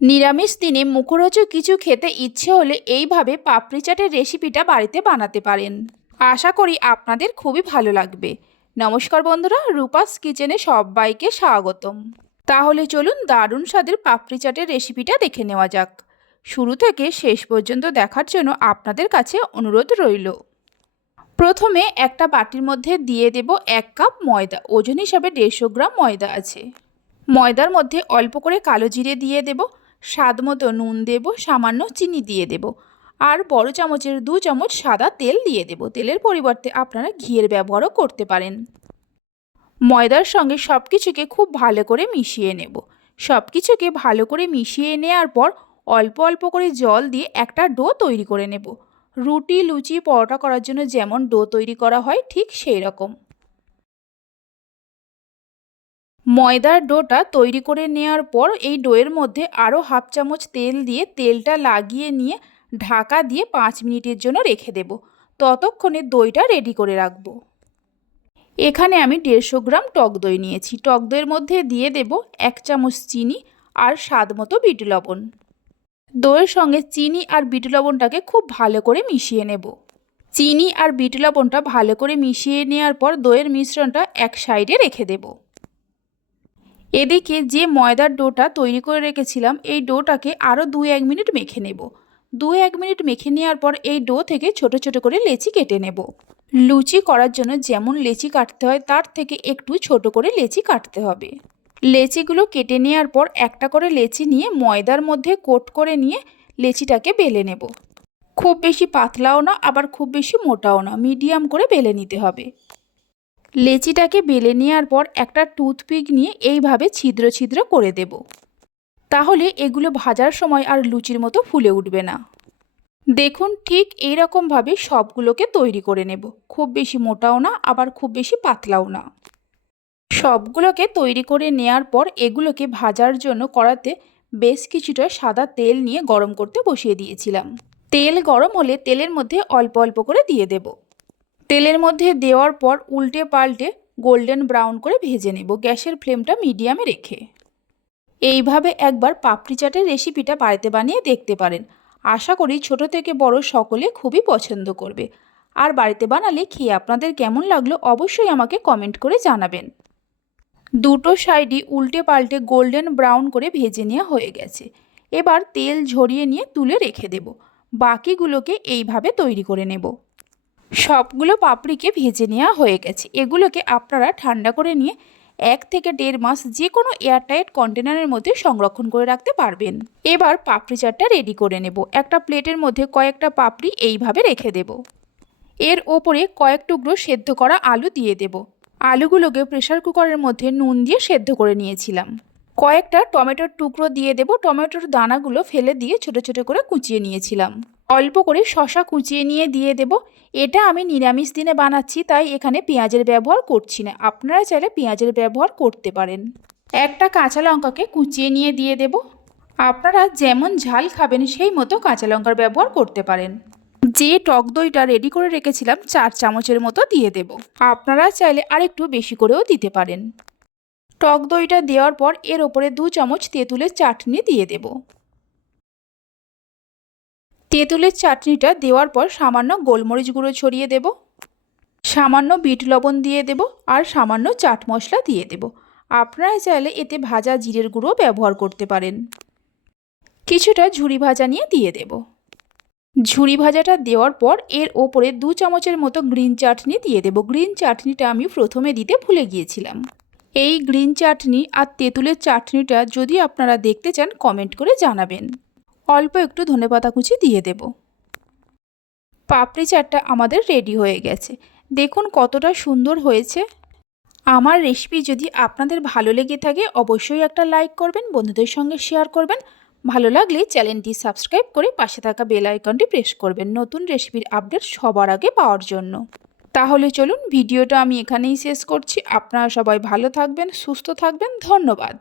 নিরামিষ দিনে মুখরোচক কিছু খেতে ইচ্ছে হলে এইভাবে পাপড়ি চাটের রেসিপিটা বাড়িতে বানাতে পারেন। আশা করি আপনাদের খুবই ভালো লাগবে। নমস্কার বন্ধুরা, রূপাস কিচেনে সবাইকে স্বাগতম। তাহলে চলুন দারুণ স্বাদের পাপড়ি চাটের রেসিপিটা দেখে নেওয়া যাক। শুরু থেকে শেষ পর্যন্ত দেখার জন্য আপনাদের কাছে অনুরোধ রইল। প্রথমে একটা বাটির মধ্যে দিয়ে দেব এক কাপ ময়দা, ওজন হিসাবে দেড়শো গ্রাম ময়দা আছে। ময়দার মধ্যে অল্প করে কালো জিরে দিয়ে দেব। স্বাদ মতো নুন দেব, সামান্য চিনি দিয়ে দেব। আর বড় চামচের দু চামচ সাদা তেল দিয়ে দেব। তেলের পরিবর্তে আপনারা ঘিয়ের ব্যবহারও করতে পারেন। ময়দার সঙ্গে সব কিছুকে খুব ভালো করে মিশিয়ে নেব। সব কিছুকে ভালো করে মিশিয়ে নেওয়ার পর অল্প অল্প করে জল দিয়ে একটা ডো তৈরি করে নেব। রুটি, লুচি, পরোটা করার জন্য যেমন ডো তৈরি করা হয়, ঠিক সেই রকম ময়দার ডোটা তৈরি করে নেওয়ার পর এই ডোয়ের মধ্যে আরও হাফ চামচ তেল দিয়ে তেলটা লাগিয়ে নিয়ে ঢাকা দিয়ে পাঁচ মিনিটের জন্য রেখে দেব। ততক্ষণে দইটা রেডি করে রাখব। এখানে আমি দেড়শো গ্রাম টক দই নিয়েছি। টক দইয়ের মধ্যে দিয়ে দেব এক চামচ চিনি আর স্বাদ মতো বিট লবণ। দইয়ের সঙ্গে চিনি আর বিট লবণটাকে খুব ভালো করে মিশিয়ে নেব। চিনি আর বিট লবণটা ভালো করে মিশিয়ে নেওয়ার পর দইয়ের মিশ্রণটা এক সাইডে রেখে দেবো। এদিকে যে ময়দার ডোটা তৈরি করে রেখেছিলাম, এই ডোটাকে আরও দু এক মিনিট মেখে নেব। দু এক মিনিট মেখে নেওয়ার পর এই ডো থেকে ছোট ছোট করে লেচি কেটে নেব। লুচি করার জন্য যেমন লেচি কাটতে হয়, তার থেকে একটু ছোট করে লেচি কাটতে হবে। লেচিগুলো কেটে নেওয়ার পর একটা করে লেচি নিয়ে ময়দার মধ্যে কোট করে নিয়ে লেচিটাকে বেলে নেব। খুব বেশি পাতলাও না, আবার খুব বেশি মোটাও না, মিডিয়াম করে বেলে নিতে হবে। লেচিটাকে বেলে নেওয়ার পর একটা টুথপিক নিয়ে এইভাবে ছিদ্র ছিদ্র করে দেব। তাহলে এগুলো ভাজার সময় আর লুচির মতো ফুলে উঠবে না। দেখুন, ঠিক এই রকমভাবে সবগুলোকে তৈরি করে নেব। খুব বেশি মোটাও না, আবার খুব বেশি পাতলাও না। সবগুলোকে তৈরি করে নেয়ার পর এগুলোকে ভাজার জন্য কড়াতে বেশ কিছুটা সাদা তেল নিয়ে গরম করতে বসিয়ে দিয়েছিলাম। তেল গরম হলে তেলের মধ্যে অল্প অল্প করে দিয়ে দেবো। তেলের মধ্যে দেওয়ার পর উল্টে পাল্টে গোল্ডেন ব্রাউন করে ভেজে নেব গ্যাসের ফ্লেমটা মিডিয়ামে রেখে। এইভাবে একবার পাপড়ি চাটের রেসিপিটা বাড়িতে বানিয়ে দেখতে পারেন। আশা করি ছোট থেকে বড় সকলে খুবই পছন্দ করবে। আর বাড়িতে বানালে খেয়ে আপনাদের কেমন লাগল অবশ্যই আমাকে কমেন্ট করে জানাবেন। দুটো সাইডই উল্টে পাল্টে গোল্ডেন ব্রাউন করে ভেজে নেওয়া হয়ে গেছে। এবার তেল ঝরিয়ে নিয়ে তুলে রেখে দেব। বাকিগুলোকে এইভাবে তৈরি করে নেব। সবগুলো পাপড়িকে ভেজে নেওয়া হয়ে গেছে। এগুলোকে আপনারা ঠান্ডা করে নিয়ে এক থেকে দেড় মাস যে কোনো এয়ারটাইট কন্টেনারের মধ্যে সংরক্ষণ করে রাখতে পারবেন। এবার পাপড়ি চাটটা রেডি করে নেব। একটা প্লেটের মধ্যে কয়েকটা পাপড়ি এইভাবে রেখে দেব। এর ওপরে কয়েক টুকরো সেদ্ধ করা আলু দিয়ে দেব। আলুগুলোকে প্রেশার কুকারের মধ্যে নুন দিয়ে সেদ্ধ করে নিয়েছিলাম। কয়েকটা টমেটোর টুকরো দিয়ে দেব। টমেটোর দানাগুলো ফেলে দিয়ে ছোট ছোট করে কুচিয়ে নিয়েছিলাম। অল্প করে শশা কুচিয়ে নিয়ে দিয়ে দেব। এটা আমি নিরামিষ দিনে বানাচ্ছি, তাই এখানে পেঁয়াজের ব্যবহার করছি না। আপনারা চাইলে পেঁয়াজের ব্যবহার করতে পারেন। একটা কাঁচা লঙ্কাকে কুচিয়ে নিয়ে দিয়ে দেব। আপনারা যেমন ঝাল খাবেন, সেই মতো কাঁচা লঙ্কার ব্যবহার করতে পারেন। যে টক দইটা রেডি করে রেখেছিলাম, চার চামচের মতো দিয়ে দেব। আপনারা চাইলে আরেকটু বেশি করেও দিতে পারেন। টক দইটা দেওয়ার পর এর ওপরে দু চামচ তেঁতুলের চাটনি দিয়ে দেব। তেঁতুলের চাটনিটা দেওয়ার পর সামান্য গোলমরিচ গুঁড়ো ছড়িয়ে দেব, সামান্য বিট লবণ দিয়ে দেব আর সামান্য চাট মশলা দিয়ে দেব। আপনারা চাইলে এতে ভাজা জিরের গুঁড়ো ব্যবহার করতে পারেন। কিছুটা ঝুরি ভাজা নিয়ে দিয়ে দেব। ঝুরি ভাজাটা দেওয়ার পর এর ওপরে দু চামচের মতো গ্রিন চাটনি দিয়ে দেব। গ্রিন চাটনিটা আমি প্রথমে দিতে ভুলে গিয়েছিলাম। এই গ্রিন চাটনি আর তেঁতুলের চাটনিটা যদি আপনারা দেখতে চান, কমেন্ট করে জানাবেন। অল্প একটু ধনেপাতা কুচি দিয়ে দেব। পাপড়ি চাটটা আমাদের রেডি হয়ে গেছে। দেখুন কতটা সুন্দর হয়েছে। আমার রেসিপি যদি আপনাদের ভালো লেগে থাকে, অবশ্যই একটা লাইক করবেন, বন্ধুদের সঙ্গে শেয়ার করবেন। ভালো লাগলে চ্যানেলটি সাবস্ক্রাইব করে পাশে থাকা বেল আইকনটি প্রেস করবেন নতুন রেসিপির আপডেট সবার আগে পাওয়ার জন্য। তাহলে চলুন, ভিডিওটা আমি এখানেই শেষ করছি। আপনারা সবাই ভালো থাকবেন, সুস্থ থাকবেন। ধন্যবাদ।